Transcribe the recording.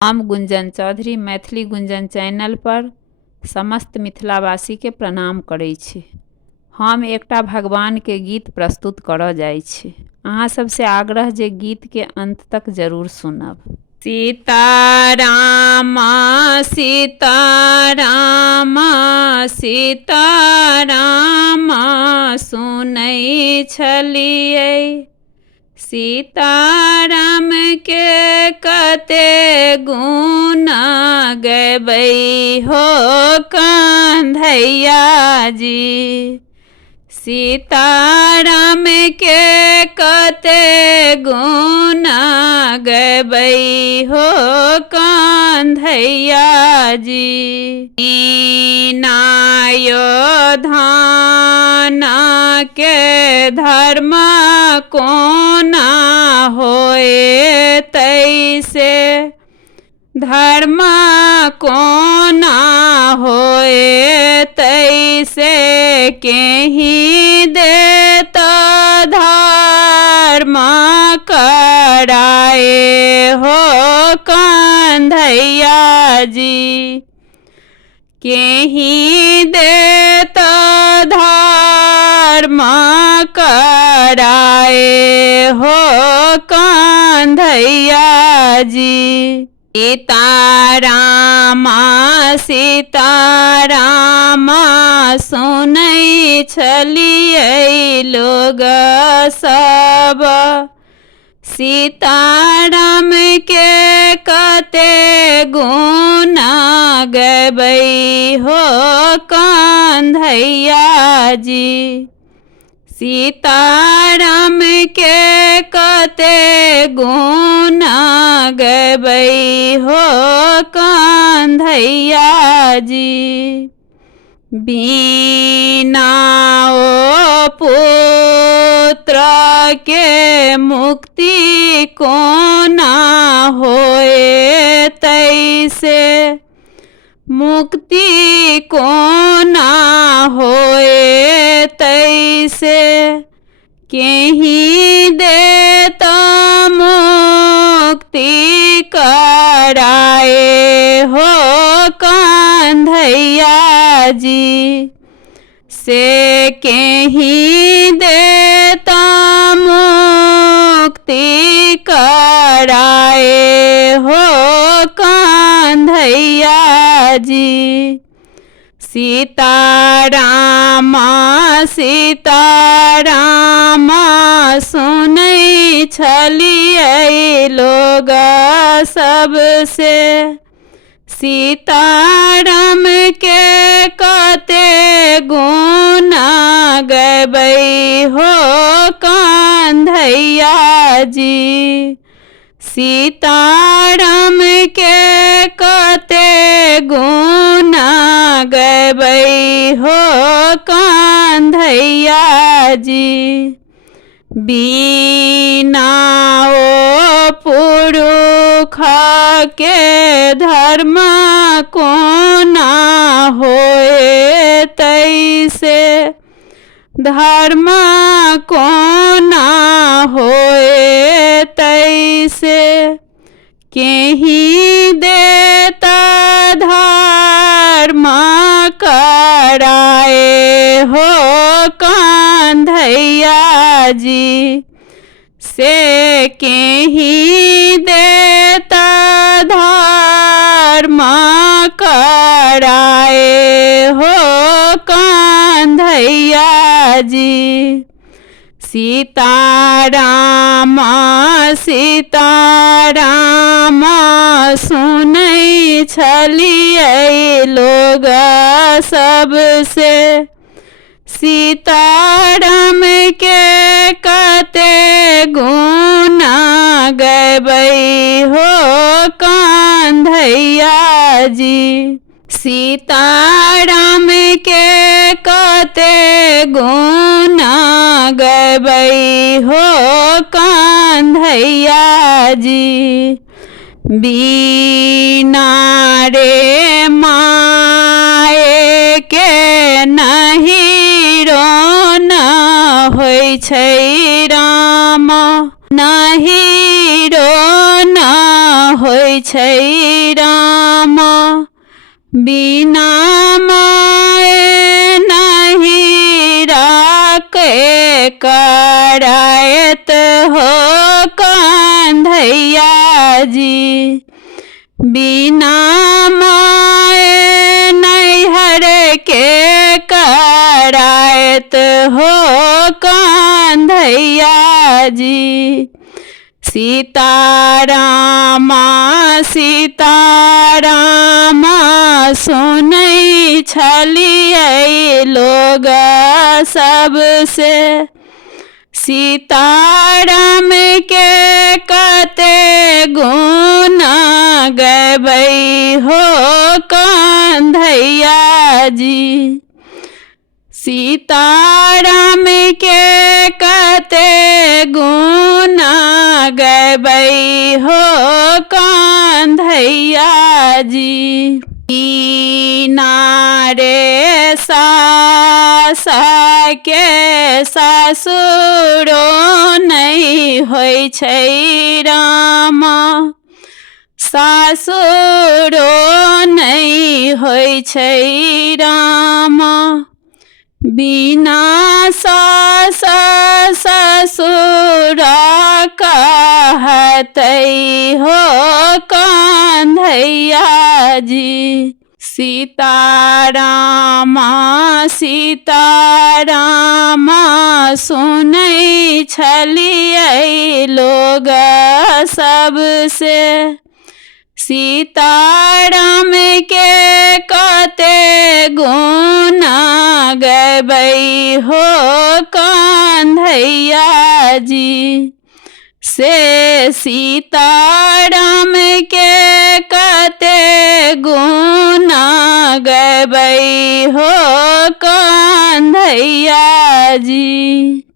हम गुंजन चौधरी मैथिली गुंजन चैनल पर समस्त मिथिलावासी के प्रणाम करै छी। हम एकटा भगवान के गीत प्रस्तुत करऽ जाइ छी। अहाँ सबसे आग्रह जे गीत के अंत तक जरूर सुनब। सीताराम सीताराम सीताराम सुनै छलियै, सीताराम के कते गुण गबै हो कंधैया जी। सीताराम के कते गुण गबै हो कंधैया जी। नायोधान के धर्म कोना होए तैसे, धर्म कोना होए तैसे केहि देत धर्म कराए हो कंधैया जी। केहि देत धर्म कराए हो कंधैया जी। सीताराम सीताराम सुनै छलियै लोग सब, सीताराम के कते गुण गबै हो कंधैया जी। सीताराम के कते गुण गबै हो कंधैया जी। बिना ओ पुत्र के मुक्ति कोना होए तैसे, मुक्ति कोना होए तैसे केहि देत मुक्ति कराए हो कंधैया जी। से केहि देत मुक्ति कराए हो कंधैया जी। सीताराम सीताराम सुनै छलियै लोग सबसे, सीताराम के कते गुण गबै हो कंधैया जी। सीताराम के कते गुण गबै हो कंधैया जी। बिना ओ पुरुष के धर्म कोना होए तैसे, धर्म कोना होए तैसे केहि देत धर्म कराए हो कंधैया जी। से केहि देत धर्म कराए हो कंधैया जी। सीताराम सीताराम सुनै छलियै लोग सबसे, सीताराम के कते गुण गबै हो कंधैया जी। सीताराम के कते गुण गबै हो कंधैया जी। बिना रे माए के नहीं रोन होइ छै राम, नहीं रोन होइ होइ छै राम। बिना माय नहीं राखे करायत हो कंधैया जी। बिना माय नैहर के करायत हो कंधैया जी। सीतारामा सीतारामा सुनै छलियै लोग सबसे। सीताराम के कते गुण गबै हो कंधैया जी। सीताराम के कते गुण गबै हो कंधैया जी। रे सास के ससुरो नहीं होइ छै राम। सासुरो नहीं होइ छै राम। बिना सास ससुर कहतै हो कंधैया जी। सीतारामा सीतारामा सुनै छलियै लोग सबसे। सीताराम के कते गुण गबै हो कंधैया जी। से सीताराम के कते गुण गबै हो कंधैया जी।